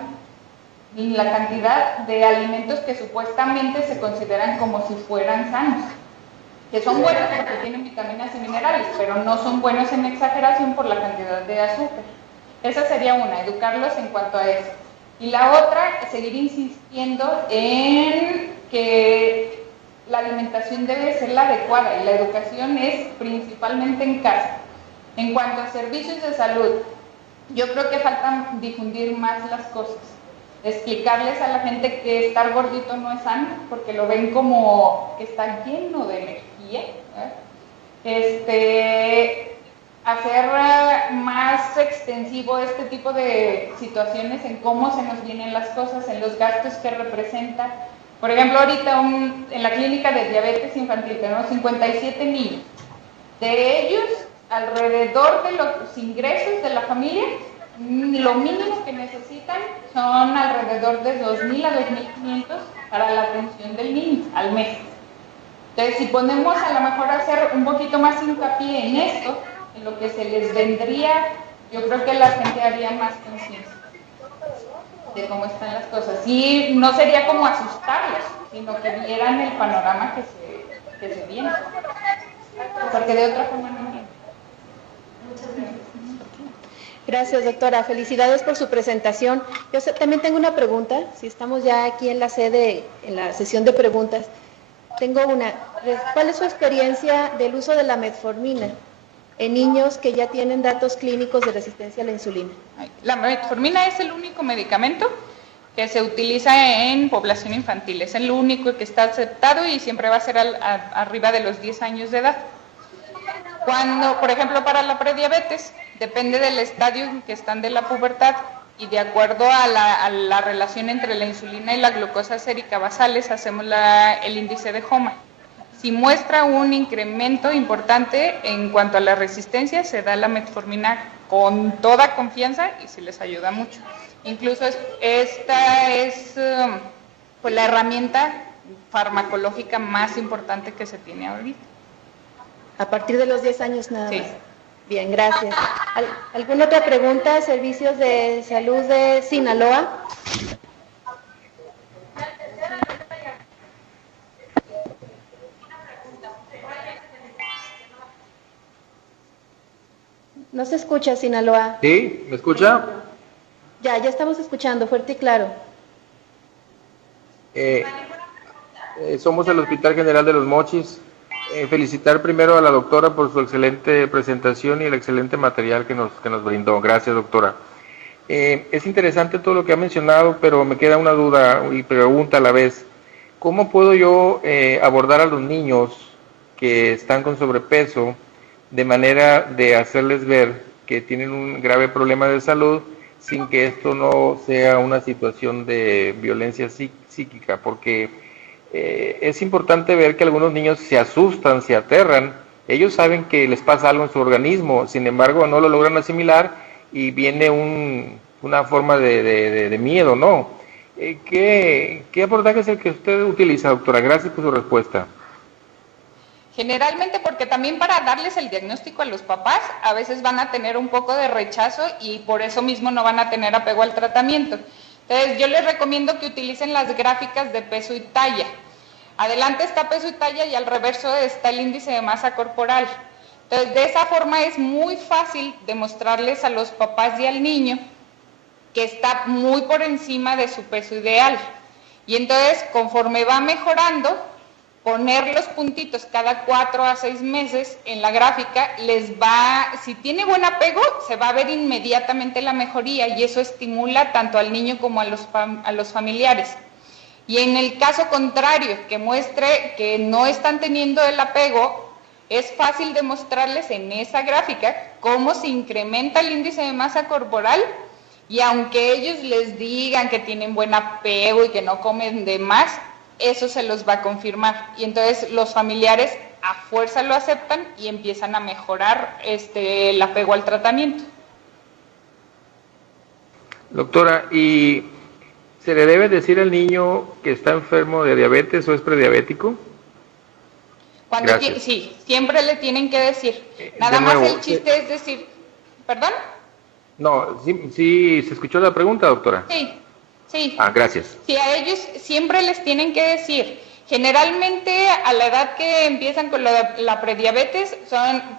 la cantidad de alimentos que supuestamente se consideran como si fueran sanos, que son buenos porque tienen vitaminas y minerales, pero no son buenos en exageración por la cantidad de azúcar. Esa sería una, educarlos en cuanto a eso. Y la otra, seguir insistiendo en que la alimentación debe ser la adecuada y la educación es principalmente en casa. En cuanto a servicios de salud, yo creo que falta difundir más las cosas. Explicarles a la gente que estar gordito no es sano, porque lo ven como que está lleno de energía. Hacer más extensivo este tipo de situaciones en cómo se nos vienen las cosas, en los gastos que representa. Por ejemplo, ahorita en la clínica de diabetes infantil tenemos 57 niños. De ellos, alrededor de los ingresos de la familia, lo mínimo que necesitan son alrededor de 2.000 a 2.500 para la atención del niño al mes. Entonces, si ponemos a lo mejor a hacer un poquito más hincapié en esto, en lo que se les vendría, yo creo que la gente haría más conciencia de cómo están las cosas. Y no sería como asustarlos, sino que vieran el panorama que se viene. Porque de otra forma no viene. Muchas gracias. Gracias, doctora. Felicidades por su presentación. Yo también tengo una pregunta. Si estamos ya aquí en la sede, en la sesión de preguntas, tengo una. ¿Cuál es su experiencia del uso de la metformina en niños que ya tienen datos clínicos de resistencia a la insulina? La metformina es el único medicamento que se utiliza en población infantil. Es el único que está aceptado y siempre va a ser arriba de los 10 años de edad. Cuando, por ejemplo, para la prediabetes, depende del estadio en que están de la pubertad y de acuerdo a la relación entre la insulina y la glucosa sérica basales, hacemos el índice de HOMA. Si muestra un incremento importante en cuanto a la resistencia, se da la metformina con toda confianza y se les ayuda mucho. Incluso esta es pues, la herramienta farmacológica más importante que se tiene ahorita. A partir de los 10 años nada Sí. más. Bien, gracias. ¿Alguna otra pregunta? ¿Servicios de salud de Sinaloa? No se escucha, Sinaloa. ¿Sí? ¿Me escucha? Ya estamos escuchando, fuerte y claro. Somos el Hospital General de Los Mochis. Felicitar primero a la doctora por su excelente presentación y el excelente material que nos brindó. Gracias, doctora. Es interesante todo lo que ha mencionado, pero me queda una duda y pregunta a la vez. ¿Cómo puedo yo abordar a los niños que están con sobrepeso de manera de hacerles ver que tienen un grave problema de salud sin que esto no sea una situación de violencia psíquica? Porque es importante ver que algunos niños se asustan, se aterran, ellos saben que les pasa algo en su organismo, sin embargo no lo logran asimilar y viene un una forma de miedo, ¿no? ¿Qué abordaje es el que usted utiliza, doctora? Gracias por su respuesta. Generalmente porque también para darles el diagnóstico a los papás, a veces van a tener un poco de rechazo y por eso mismo no van a tener apego al tratamiento. Entonces yo les recomiendo que utilicen las gráficas de peso y talla. Adelante está peso y talla y al reverso está el índice de masa corporal. Entonces de esa forma es muy fácil demostrarles a los papás y al niño que está muy por encima de su peso ideal. Y entonces conforme va mejorando, poner los puntitos cada 4 a 6 meses en la gráfica les va, si tiene buen apego, se va a ver inmediatamente la mejoría y eso estimula tanto al niño como a los familiares. Y en el caso contrario, que muestre que no están teniendo el apego, es fácil demostrarles en esa gráfica cómo se incrementa el índice de masa corporal y aunque ellos les digan que tienen buen apego y que no comen de más, eso se los va a confirmar y entonces los familiares a fuerza lo aceptan y empiezan a mejorar el apego al tratamiento. Doctora, ¿y se le debe decir al niño que está enfermo de diabetes o es prediabético? Sí, siempre le tienen que decir. Nada más el chiste es decir, ¿perdón? No, sí, ¿se escuchó la pregunta, doctora? Sí. Sí. Gracias. Sí, a ellos siempre les tienen que decir, generalmente a la edad que empiezan con la prediabetes,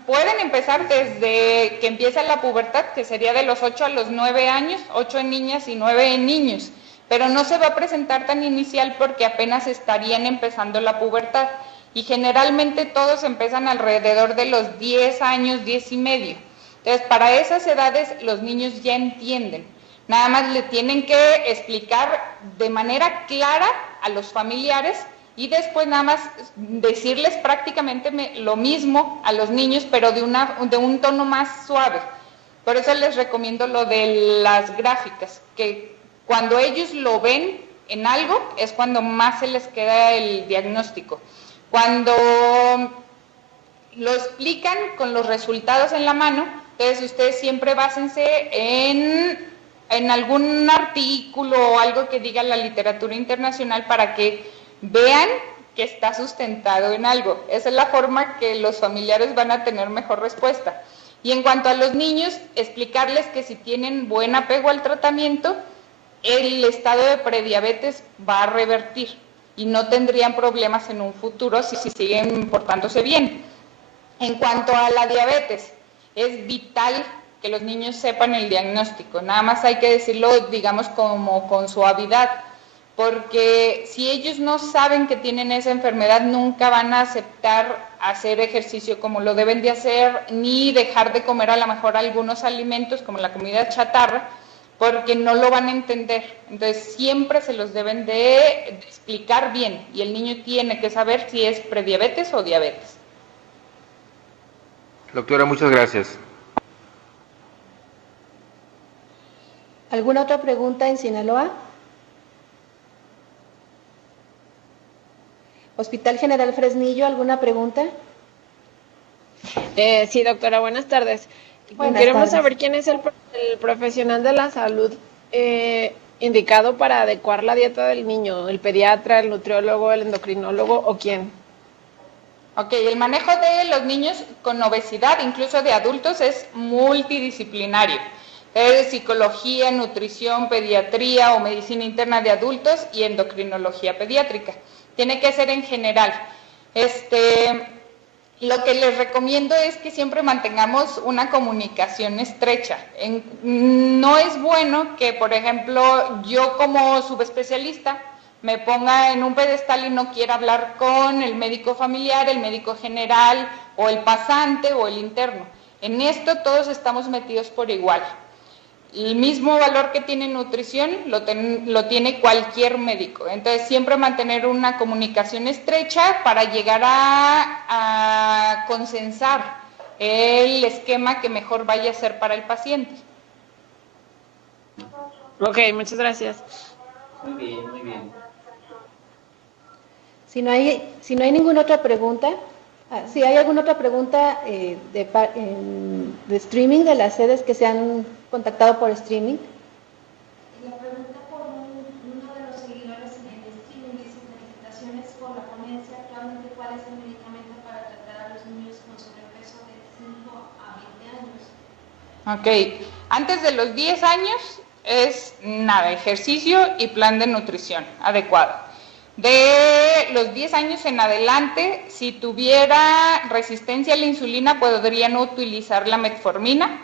pueden empezar desde que empieza la pubertad, que sería de los 8 a los 9 años, 8 en niñas y 9 en niños, pero no se va a presentar tan inicial porque apenas estarían empezando la pubertad y generalmente todos empiezan alrededor de los 10 años, 10 y medio. Entonces, para esas edades los niños ya entienden. Nada más le tienen que explicar de manera clara a los familiares y después nada más decirles prácticamente lo mismo a los niños, pero de un tono más suave. Por eso les recomiendo lo de las gráficas, que cuando ellos lo ven en algo es cuando más se les queda el diagnóstico. Cuando lo explican con los resultados en la mano, entonces ustedes siempre básense en algún artículo o algo que diga la literatura internacional para que vean que está sustentado en algo. Esa es la forma que los familiares van a tener mejor respuesta. Y en cuanto a los niños, explicarles que si tienen buen apego al tratamiento, el estado de prediabetes va a revertir y no tendrían problemas en un futuro si siguen portándose bien. En cuanto a la diabetes, es vital que los niños sepan el diagnóstico, nada más hay que decirlo, digamos, como con suavidad, porque si ellos no saben que tienen esa enfermedad, nunca van a aceptar hacer ejercicio como lo deben de hacer, ni dejar de comer a lo mejor algunos alimentos como la comida chatarra, porque no lo van a entender. Entonces siempre se los deben de explicar bien y el niño tiene que saber si es prediabetes o diabetes. Doctora, muchas gracias. ¿Alguna otra pregunta en Sinaloa? Hospital General Fresnillo, ¿alguna pregunta? Sí, doctora, buenas tardes. Queremos saber quién es el profesional de la salud indicado para adecuar la dieta del niño, el pediatra, el nutriólogo, el endocrinólogo o quién. Ok, el manejo de los niños con obesidad, incluso de adultos, es multidisciplinario. Es psicología, nutrición, pediatría o medicina interna de adultos y endocrinología pediátrica. Tiene que ser en general. Lo que les recomiendo es que siempre mantengamos una comunicación estrecha. No es bueno que, por ejemplo, yo como subespecialista me ponga en un pedestal y no quiera hablar con el médico familiar, el médico general o el pasante o el interno. En esto todos estamos metidos por igual. El mismo valor que tiene nutrición lo tiene cualquier médico. Entonces siempre mantener una comunicación estrecha para llegar a consensar el esquema que mejor vaya a ser para el paciente. Ok, muchas gracias. Muy bien, muy bien. Si no hay ninguna otra pregunta, si hay alguna otra pregunta de streaming de las sedes que se han contactado por streaming. por la ponencia, actualmente cuál es el medicamento para tratar a los niños con sobrepeso de 5 a 20 años. Ok, antes de los 10 años es nada, ejercicio y plan de nutrición adecuado. De los 10 años en adelante, si tuviera resistencia a la insulina, podrían utilizar la metformina,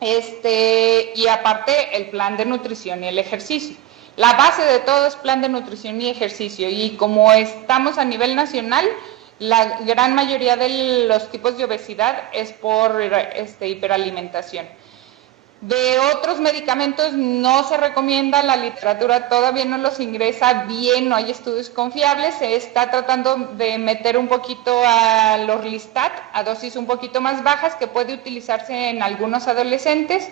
y aparte el plan de nutrición y el ejercicio. La base de todo es plan de nutrición y ejercicio, y como estamos a nivel nacional, la gran mayoría de los tipos de obesidad es por hiperalimentación. De otros medicamentos no se recomienda, la literatura todavía no los ingresa bien, no hay estudios confiables, se está tratando de meter un poquito al Orlistat a dosis un poquito más bajas que puede utilizarse en algunos adolescentes,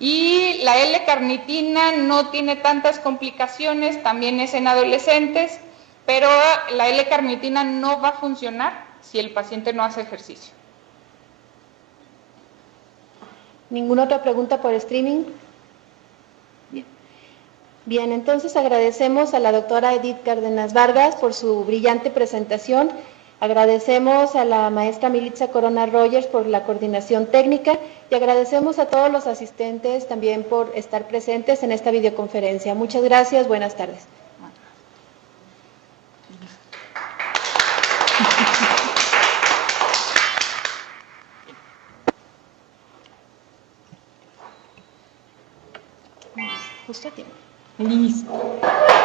y la L-carnitina no tiene tantas complicaciones, también es en adolescentes, pero la L-carnitina no va a funcionar si el paciente no hace ejercicio. ¿Ninguna otra pregunta por streaming? Bien, entonces agradecemos a la doctora Edith Cárdenas Vargas por su brillante presentación. Agradecemos a la maestra Militza Corona Rogers por la coordinación técnica y agradecemos a todos los asistentes también por estar presentes en esta videoconferencia. Muchas gracias, buenas tardes. Justo a tiempo. Listo.